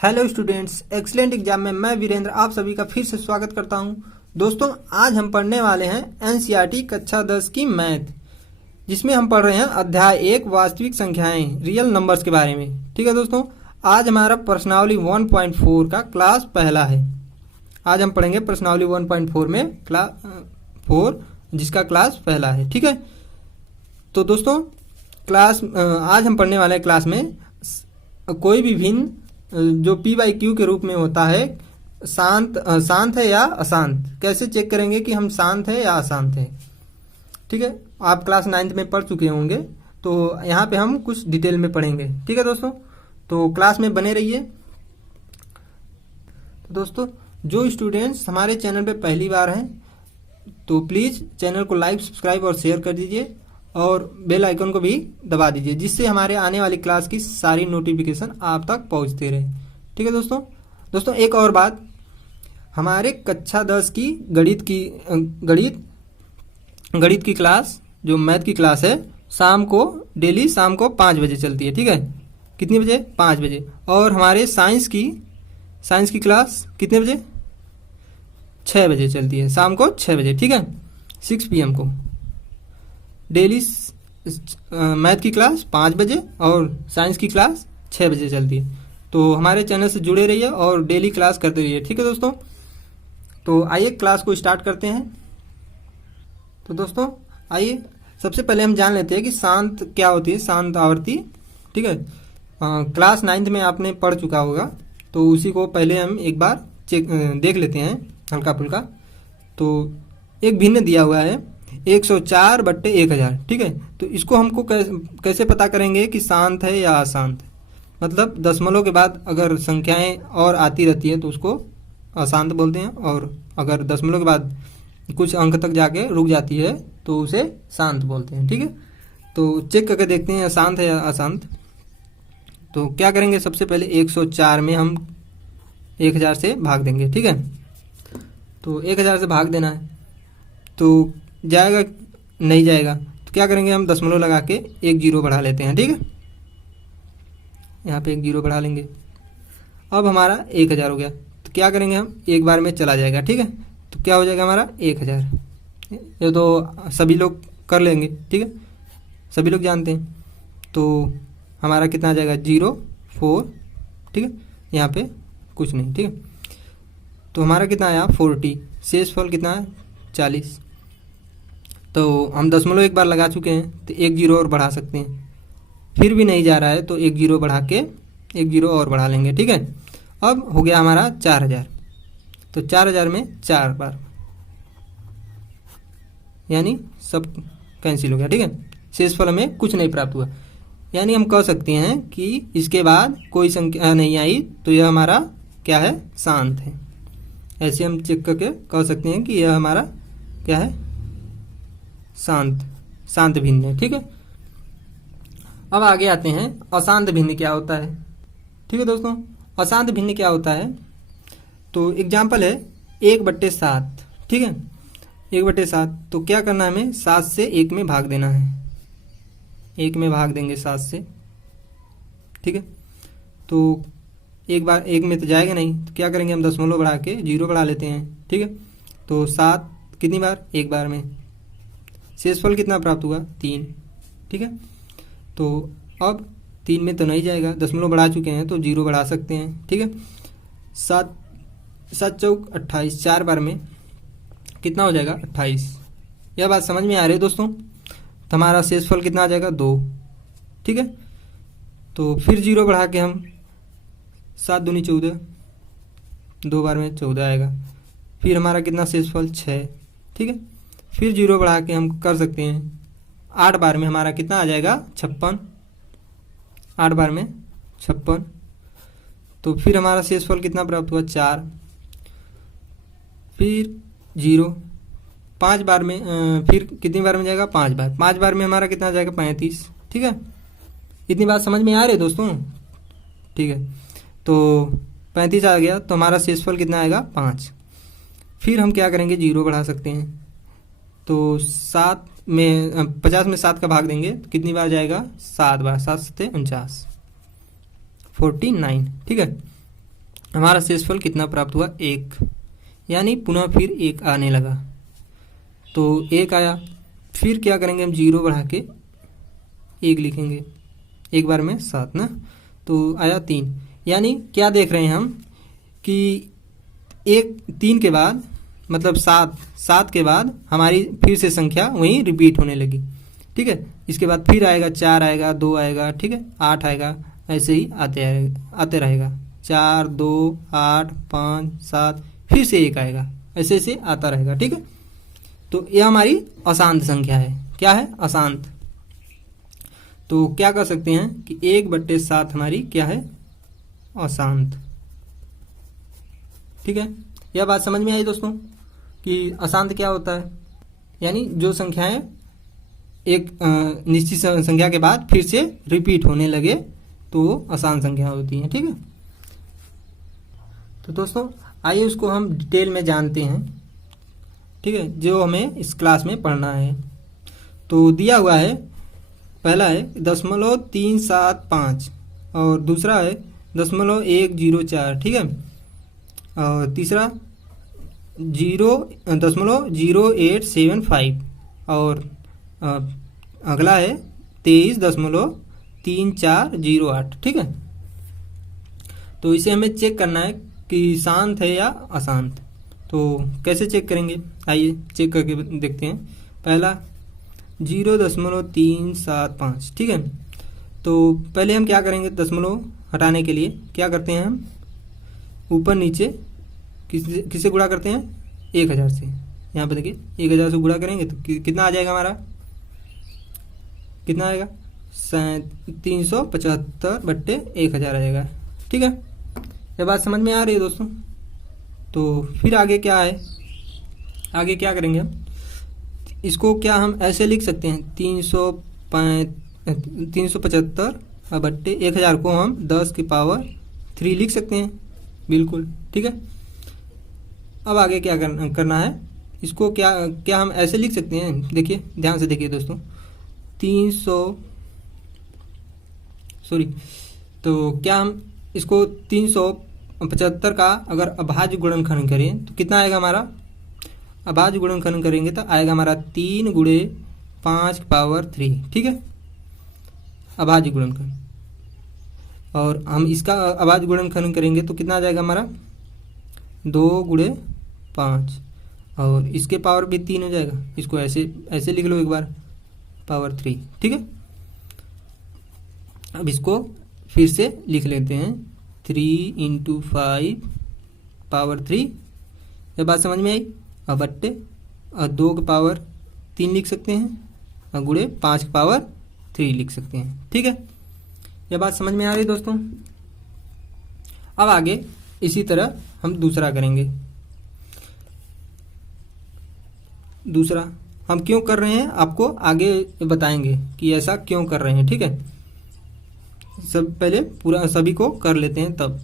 Hello students, excellent exam में मैं वीरेंद्र आप सभी का फिर से स्वागत करता हूं। दोस्तों, आज हम पढ़ने वाले हैं एनसीईआरटी कक्षा 10 की मैथ, जिसमें हम पढ़ रहे हैं अध्याय 1 वास्तविक संख्याएं रियल नंबर्स के बारे में। ठीक है दोस्तों, आज हमारा प्रश्नावली 1.4 का क्लास पहला है। आज हम पढ़ेंगे प्रश्नावली 1.4 में क्लास 4, जिसका क्लास पहला है। ठीक है, तो दोस्तों आज हम पढ़ने वाले क्लास में कोई भी भिन्न जो पी बाई क्यू के रूप में होता है, शांत है या अशांत, कैसे चेक करेंगे कि हम शांत है या अशांत है। ठीक है, आप क्लास 9th में पढ़ चुके होंगे, तो यहाँ पे हम कुछ डिटेल में पढ़ेंगे। ठीक है दोस्तों, तो क्लास में बने रहिए। तो दोस्तों, जो स्टूडेंट्स हमारे चैनल पे पहली बार हैं तो प्लीज़ चैनल को लाइक, सब्सक्राइब और शेयर कर दीजिए और बेल आइकन को भी दबा दीजिए, जिससे हमारे आने वाली क्लास की सारी नोटिफिकेशन आप तक पहुंचते रहे। ठीक है दोस्तों, एक और बात, हमारे कक्षा 10 की गणित की क्लास, जो मैथ की क्लास है, डेली शाम को 5 बजे चलती है। ठीक है, कितने बजे? 5 बजे। और हमारे साइंस की क्लास कितने बजे? 6 बजे चलती है, शाम को 6 बजे। ठीक है, 6 PM को डेली मैथ की क्लास 5 बजे और साइंस की क्लास 6 बजे चलती है। तो हमारे चैनल से जुड़े रहिए और डेली क्लास करते रहिए। ठीक है दोस्तों, तो आइए क्लास को स्टार्ट करते हैं। तो दोस्तों आइए, सबसे पहले हम जान लेते हैं कि शांत क्या होती है, शांत आवर्ती। ठीक है, क्लास 9th में आपने पढ़ चुका होगा, तो उसी को पहले हम एक बार देख लेते हैं हल्का फुल्का। तो एक भिन्न दिया हुआ है 104/1000। ठीक है, तो इसको हमको कैसे पता करेंगे कि शांत है या अशांत। मतलब दशमलव के बाद अगर संख्याएं और आती रहती है तो उसको अशांत बोलते हैं, और अगर दशमलव के बाद कुछ अंक तक जाके रुक जाती है तो उसे शांत बोलते हैं। ठीक है, तो चेक करके देखते हैं शांत है या अशांत। तो क्या करेंगे, सबसे पहले 104 में हम 1000 से भाग देंगे। ठीक है, तो 1000 से भाग देना है, तो जाएगा नहीं जाएगा, तो क्या करेंगे, हम दशमलव लगा के एक जीरो बढ़ा लेते हैं। ठीक है, यहाँ पे एक जीरो बढ़ा लेंगे। अब हमारा 1000 हो गया, तो क्या करेंगे, हम एक बार में चला जाएगा। ठीक है, तो क्या हो जाएगा हमारा 1000। ये तो सभी लोग कर लेंगे। ठीक है, सभी लोग जानते हैं। तो हमारा कितना आ जाएगा, 04। ठीक है, यहाँ पे कुछ नहीं। ठीक है, तो हमारा कितना आया, 40। शेषफल कितना है, 40। तो हम दशमलव एक बार लगा चुके हैं, तो एक जीरो और बढ़ा सकते हैं। फिर भी नहीं जा रहा है तो एक जीरो बढ़ा के एक जीरो और बढ़ा लेंगे। ठीक है, अब हो गया हमारा 4000। तो 4000 में 4 बार, यानी सब कैंसिल हो गया। ठीक है, शेषफल हमें कुछ नहीं प्राप्त हुआ, यानी हम कह सकते हैं कि इसके बाद कोई संख्या नहीं आई तो यह हमारा क्या है, शांत है। ऐसे हम चेक करके कह सकते हैं कि यह हमारा क्या है, शांत भिन्न है। ठीक है, अब आगे आते हैं, अशांत भिन्न क्या होता है। ठीक है दोस्तों, अशांत भिन्न क्या होता है, तो एग्जाम्पल है 1/7। ठीक है, 1/7, तो क्या करना है, हमें 7 से 1 में भाग देना है। 1 में भाग देंगे 7 से। ठीक है, तो एक बार 1 में तो जाएगा नहीं, तो क्या करेंगे, हम दशमलव बढ़ा के जीरो बढ़ा लेते हैं। ठीक है, तो 7 कितनी बार, एक बार में। शेषफल कितना प्राप्त हुआ, 3। ठीक है, तो अब 3 में तो नहीं जाएगा, दशमलव बढ़ा चुके हैं तो जीरो बढ़ा सकते हैं। ठीक है, 7 चौक 28, 4 बार में कितना हो जाएगा, 28। यह बात समझ में आ रही है दोस्तों। तो हमारा शेषफल कितना आ जाएगा, 2। ठीक है, तो फिर जीरो बढ़ा के हम 7 दूनी 14, 2 बार में 14 आएगा। फिर हमारा कितना शेषफल, 6। ठीक है, फिर जीरो बढ़ा के हम कर सकते हैं 8 बार में हमारा कितना आ जाएगा, 56। 8 बार में 56। तो फिर हमारा शेषफल कितना प्राप्त हुआ, 4। फिर जीरो 5 बार में, फिर कितनी बार में जाएगा, 5 बार। 5 बार में हमारा कितना आ जाएगा, 35। ठीक है, इतनी बात समझ में आ रही है दोस्तों। ठीक है, तो 35 आ गया, तो हमारा शेषफल कितना आएगा, 5। फिर हम क्या करेंगे, जीरो बढ़ा सकते हैं। तो 50 में 7 का भाग देंगे तो कितनी बार जाएगा, 7 बार। 7 7 49। ठीक है, हमारा शेषफल कितना प्राप्त हुआ, 1, यानी पुनः फिर 1 आने लगा। तो 1 आया, फिर क्या करेंगे हम, 0 बढ़ा के 1 लिखेंगे, एक बार में 7 ना, तो आया 3। यानी क्या देख रहे हैं हम कि 3 के बाद मतलब 7 के बाद हमारी फिर से संख्या वहीं रिपीट होने लगी। ठीक है, इसके बाद फिर आएगा 4 आएगा, 2 आएगा, ठीक है, 8 आएगा, ऐसे ही आते रहेगा 4, 2, 8, 5, 7, फिर से 1 आएगा, ऐसे ऐसे आता रहेगा। ठीक है, तो यह हमारी अशांत संख्या है। क्या है, अशांत। तो क्या कर सकते हैं कि 1/7 हमारी क्या है, अशांत। ठीक है, यह बात समझ में आई दोस्तों कि अशांत क्या होता है, यानी जो संख्याएं एक निश्चित संख्या के बाद फिर से रिपीट होने लगे तो वो अशांत संख्या होती हैं। ठीक है, तो दोस्तों आइए उसको हम डिटेल में जानते हैं। ठीक है, जो हमें इस क्लास में पढ़ना है। तो दिया हुआ है, पहला है 0.375 और दूसरा है 0.104। ठीक है, और तीसरा 0.0875 और अगला है 23.3408। ठीक है, तो इसे हमें चेक करना है कि शांत है या अशांत। तो कैसे चेक करेंगे, आइए चेक करके देखते हैं। पहला 0.375। ठीक है, तो पहले हम क्या करेंगे, दशमलव हटाने के लिए क्या करते हैं, हम ऊपर नीचे किससे गुणा करते हैं, 1000 से। यहाँ पे देखिए 1000 से गुणा करेंगे तो कितना आ जाएगा हमारा, कितना आएगा, 375/1000 आएगा। ठीक है, ये बात समझ में आ रही है दोस्तों। तो फिर आगे क्या है, आगे क्या करेंगे हम, इसको क्या हम ऐसे लिख सकते हैं, 375/1000 को हम 10⁻³ लिख सकते हैं, बिल्कुल। ठीक है, अब आगे क्या करना है, इसको क्या हम ऐसे लिख सकते हैं, देखिए ध्यान से देखिए दोस्तों, 300 तो क्या हम इसको 375 का अगर अभाज्य गुणनखंड करें तो कितना आएगा हमारा, अभाज्य गुणनखंड करेंगे तो आएगा हमारा 3 × 5⁻³। ठीक है, अभाज्य गुणनखंड। और हम इसका अभाज्य गुणनखंड करेंगे तो कितना आ जाएगा हमारा, 2 × 5 और इसके पावर भी 3 हो जाएगा। इसको ऐसे लिख लो एक बार, पावर 3। ठीक है, अब इसको फिर से लिख लेते हैं, 3 × 5 पावर 3। ये बात समझ में आई। अब बट्टे और 2 की पावर 3 लिख सकते हैं और गुणे 5 की पावर 3 लिख सकते हैं। ठीक है, यह बात समझ में आ रही दोस्तों। अब आगे इसी तरह हम दूसरा करेंगे। दूसरा हम क्यों कर रहे हैं आपको आगे बताएंगे कि ऐसा क्यों कर रहे हैं। ठीक है, सब पहले पूरा सभी को कर लेते हैं तब।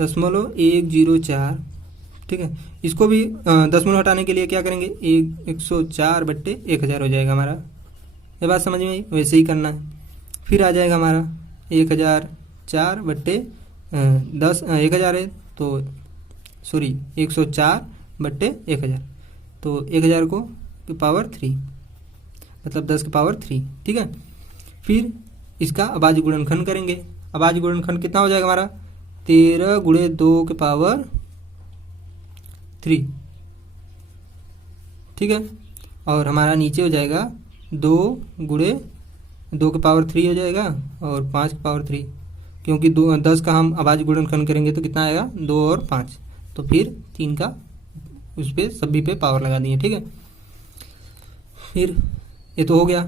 0.104। ठीक है, इसको भी दशमलव हटाने के लिए क्या करेंगे, 104/1000 हो जाएगा हमारा। ये बात समझ में आई, वैसे ही करना है। फिर आ जाएगा हमारा 1004/1000 है तो 104/1000 तो 1000 को पावर 3 मतलब 10 की पावर 3। ठीक है, फिर इसका अभाज्य गुणनखंड करेंगे। अभाज्य गुणनखंड कितना हो जाएगा हमारा, 13 × 2 की पावर 3। ठीक है, और हमारा नीचे हो जाएगा 2 × 2 की पावर 3 हो जाएगा और 5 की पावर 3, क्योंकि 10 का हम अभाज्य गुणनखंड करेंगे तो कितना आएगा, 2 और 5, तो फिर 3 का उस पर सभी पे पावर लगा दिए। ठीक है, फिर ये तो हो गया,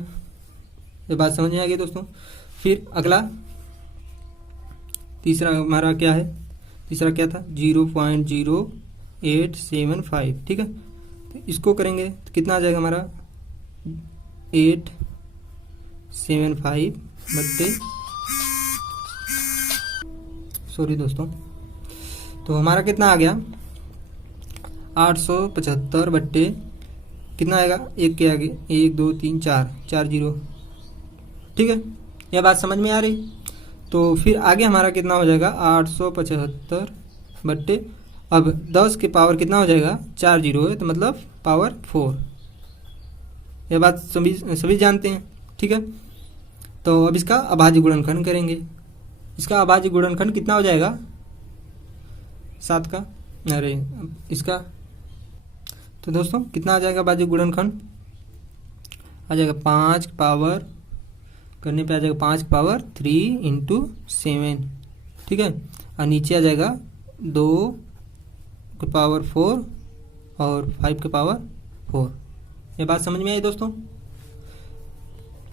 ये बात समझ में आ गई दोस्तों। फिर अगला तीसरा हमारा क्या है, तीसरा क्या था, 0.0875। ठीक है, तो इसको करेंगे तो कितना आ जाएगा हमारा, 875 बट्टे दोस्तों, तो हमारा कितना आ गया, 875 बट्टे कितना आएगा, एक के आगे 1 2 3 4 0। ठीक है, यह बात समझ में आ रही। तो फिर आगे हमारा कितना हो जाएगा, 875 बट्टे, अब 10 के पावर कितना हो जाएगा, 4 जीरो है तो मतलब पावर 4। यह बात सभी जानते हैं, ठीक है। तो अब इसका अभाज्य गुणनखंड करेंगे। इसका अभाज्य गुणनखंड कितना हो जाएगा 7 का, अरे इसका, तो दोस्तों कितना आ जाएगा अभाज्य गुणनखंड, आ जाएगा 5 पावर करने पे आ जाएगा 5 पावर 3 इंटू 7, ठीक है। और नीचे आ जाएगा 2 के पावर 4 और 5 के पावर 4। ये बात समझ में आई दोस्तों।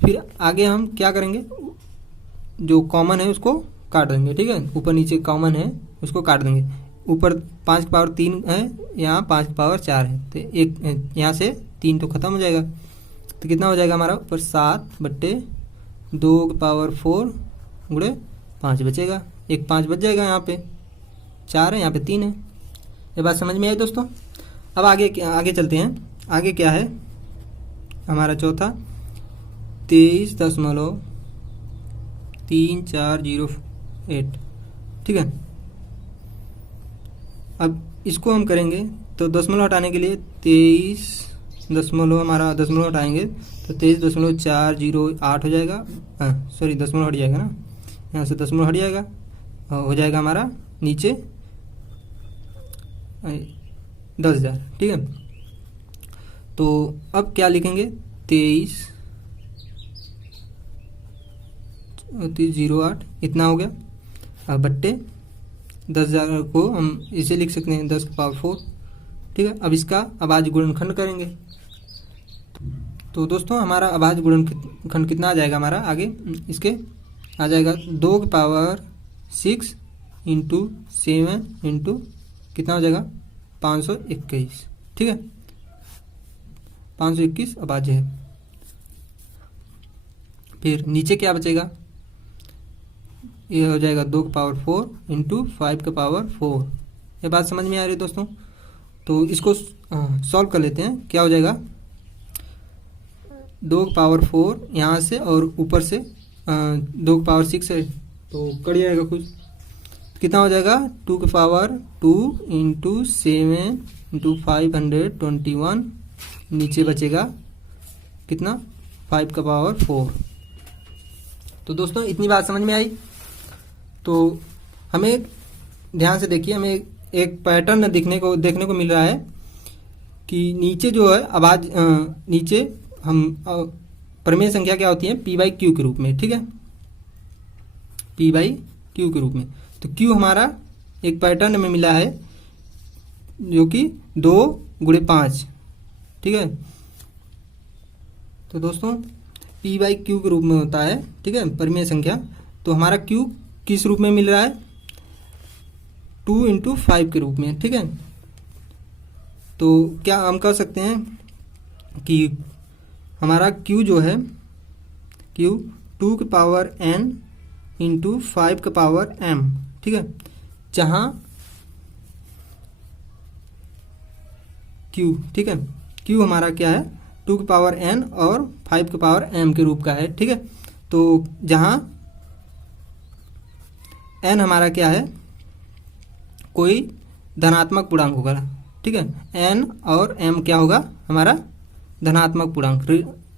फिर आगे हम क्या करेंगे, जो कॉमन है उसको काट देंगे, ठीक है। ऊपर नीचे कॉमन है उसको काट देंगे। ऊपर 5 की पावर 3 है, यहाँ 5 की पावर 4 है, तो एक यहाँ से 3 तो खत्म हो जाएगा। तो कितना हो जाएगा हमारा ऊपर 7 बट्टे 2 की पावर 4 गुणे 5 बचेगा, एक 5 बच जाएगा, यहाँ पे 4 है, यहाँ पे 3 है। ये बात समझ में आई दोस्तों। अब आगे चलते हैं। आगे क्या है हमारा चौथा, 23.3408, ठीक है। अब इसको हम करेंगे तो दशमलव हटाने के लिए 23 दशमलव, हमारा दशमलव हटाएंगे तो 23.408 हो जाएगा, सॉरी दशमलव हट जाएगा ना, यहाँ से दशमलव हट जाएगा, हो जाएगा हमारा नीचे 10,000, ठीक है। तो अब क्या लिखेंगे, 23.08 इतना हो गया। अब बट्टे 10,000 को हम इसे लिख सकते हैं 10 की पावर 4, ठीक है। अब इसका अभाज्य गुणनखंड करेंगे। तो दोस्तों हमारा अभाज्य गुणनखंड कितना आ जाएगा हमारा, आगे इसके आ जाएगा 2 की पावर 6 इंटू 7 इंटू कितना हो जाएगा 521, ठीक है। 521 अभाज्य है। फिर नीचे क्या बचेगा, ये हो जाएगा 2 की पावर 4 इंटू 5 की पावर 4। ये बात समझ में आ रही है दोस्तों। तो इसको सॉल्व कर लेते हैं। क्या हो जाएगा, 2 की पावर 4 यहाँ से और ऊपर से 2 की पावर 6 है तो कट जाएगा कुछ, कितना हो जाएगा 2 की पावर 2 इंटू 7 इंटू 521, नीचे बचेगा कितना 5 का पावर 4। तो दोस्तों इतनी बात समझ में आई। तो हमें ध्यान से देखिए, हमें एक पैटर्न देखने को मिल रहा है कि नीचे जो है नीचे हम प्रमेय संख्या क्या होती है, P बाई क्यू के रूप में, ठीक है, P बाई क्यू के रूप में। तो Q हमारा एक पैटर्न में मिला है जो कि 2 गुणे 5, ठीक है। तो दोस्तों P बाई क्यू के रूप में होता है, ठीक है, परिमेय संख्या। तो हमारा Q किस रूप में मिल रहा है, 2 इंटू 5 के रूप में, ठीक है। तो क्या हम कह सकते हैं कि हमारा Q जो है, Q 2 की पावर n इंटू 5 की पावर m, ठीक है, जहाँ Q, ठीक है, Q हमारा क्या है 2 की पावर n और 5 की पावर m के रूप का है, ठीक है। तो जहाँ n हमारा क्या है, कोई धनात्मक पूर्णांक होगा, ठीक है, n और m क्या होगा हमारा धनात्मक पूर्णांक,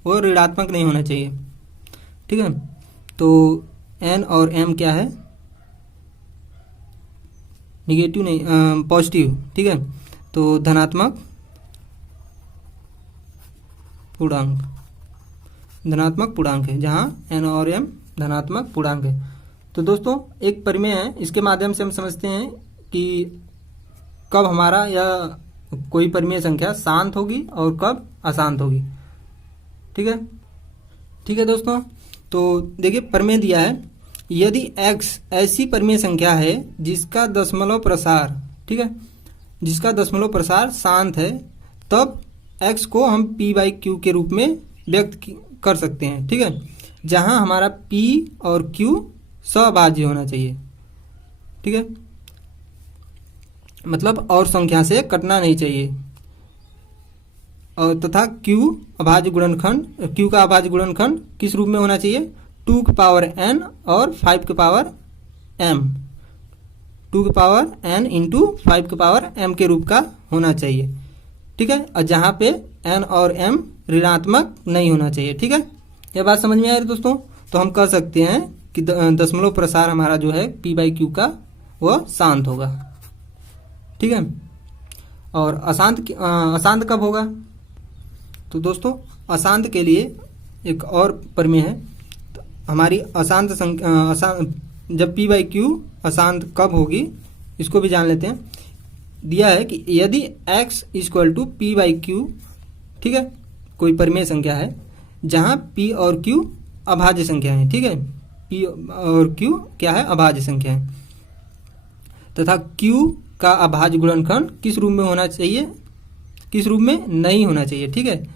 वो ऋणात्मक नहीं होना चाहिए, ठीक है। तो n और m क्या है, निगेटिव नहीं, पॉजिटिव, ठीक है। तो धनात्मक पूर्णांक है, जहाँ n और m धनात्मक पूर्णांक है। तो दोस्तों एक परिमेय है, इसके माध्यम से हम समझते हैं कि कब हमारा यह कोई परिमेय संख्या शांत होगी और कब अशांत होगी, ठीक है। ठीक है दोस्तों, तो देखिए परिमेय दिया है, यदि x ऐसी परिमेय संख्या है जिसका दशमलव प्रसार, ठीक है, जिसका दशमलव प्रसार शांत है, तब x को हम p बाई क्यू के रूप में व्यक्त कर सकते हैं, ठीक है, जहां हमारा p और q सभाज्य होना चाहिए, ठीक है, मतलब और संख्या से कटना नहीं चाहिए। और तथा q अभाज्य गुणनखंड, q का अभाज्य गुणनखंड किस रूप में होना चाहिए, 2 की पावर n और 5 की पावर m, 2 की पावर n इंटू 5 की पावर m के रूप का होना चाहिए, ठीक है। और जहाँ पे n और m ऋणात्मक नहीं होना चाहिए, ठीक है। यह बात समझ में आ रही दोस्तों। तो हम कह सकते हैं कि दशमलव प्रसार हमारा जो है p/q का वह शांत होगा, ठीक है। और अशांत कब होगा? तो दोस्तों अशांत के लिए एक और प्रमेय है। तो हमारी जब p/q अशांत कब होगी इसको भी जान लेते हैं। दिया है कि यदि x इक्वल टू p/q, ठीक है, कोई परिमेय संख्या है जहां p और q अभाज्य संख्या है, ठीक है। p और q क्या है? अभाज्य संख्या है, तथा q का अभाज्य गुणनखंड किस रूप में होना चाहिए? किस रूप में? नहीं होना चाहिए, ठीक है।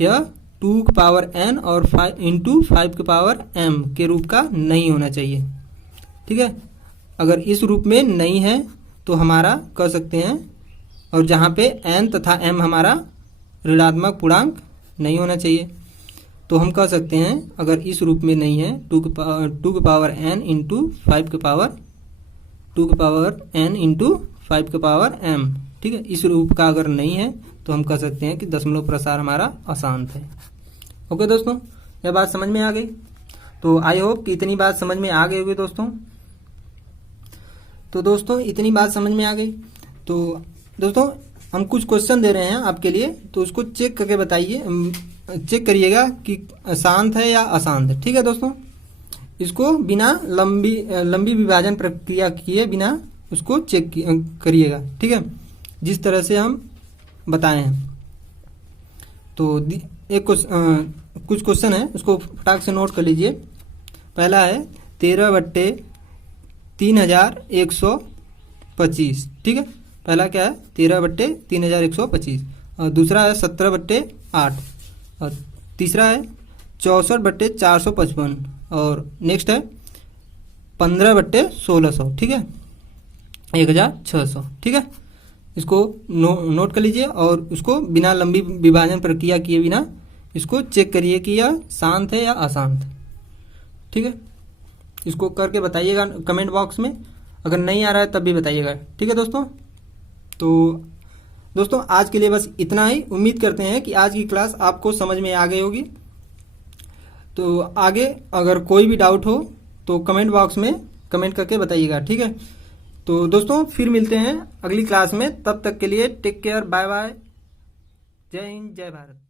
यह 2 की पावर n और 5 इंटू 5 की पावर m के रूप का नहीं होना चाहिए, ठीक है। अगर इस रूप में नहीं है तो हमारा कह सकते हैं, और जहाँ पे n तथा m हमारा ऋणात्मक पूर्णांक नहीं होना चाहिए, तो हम कह सकते हैं अगर इस रूप में नहीं है 2 की पावर n इंटू 5 की पावर 2 की पावर n इंटू 5 की पावर m, ठीक है। इस रूप का अगर नहीं है तो हम कह सकते हैं कि दशमलव प्रसार हमारा अशांत है। ओके दोस्तों, यह बात समझ में आ गई। तो आई होप कि इतनी बात समझ में आ गई होगी दोस्तों। तो दोस्तों इतनी बात समझ में आ गई। तो दोस्तों हम कुछ क्वेश्चन दे रहे हैं आपके लिए, तो उसको चेक करके बताइए, चेक करिएगा कि शांत है या अशांत, ठीक है दोस्तों। इसको बिना लंबी विभाजन प्रक्रिया किए बिना उसको चेक करिएगा, ठीक है, जिस तरह से हम बताए हैं। तो कुछ क्वेश्चन है, उसको फटाक से नोट कर लीजिए। पहला है 13/3125, ठीक है। पहला क्या है? 13/3125। और दूसरा है 17/8। और तीसरा है 64/455। और नेक्स्ट है 15/1600, ठीक है, 1600, ठीक है। इसको नोट कर लीजिए और उसको बिना लंबी विभाजन प्रक्रिया किए बिना इसको चेक करिए कि यह शांत है या अशांत, ठीक है। इसको करके बताइएगा कमेंट बॉक्स में, अगर नहीं आ रहा है तब भी बताइएगा, ठीक है दोस्तों। तो दोस्तों आज के लिए बस इतना ही। उम्मीद करते हैं कि आज की क्लास आपको समझ में आ गई होगी। तो आगे अगर कोई भी डाउट हो तो कमेंट बॉक्स में कमेंट करके बताइएगा, ठीक है। तो दोस्तों फिर मिलते हैं अगली क्लास में, तब तक के लिए टेक केयर, बाय बाय, जय हिंद, जय भारत।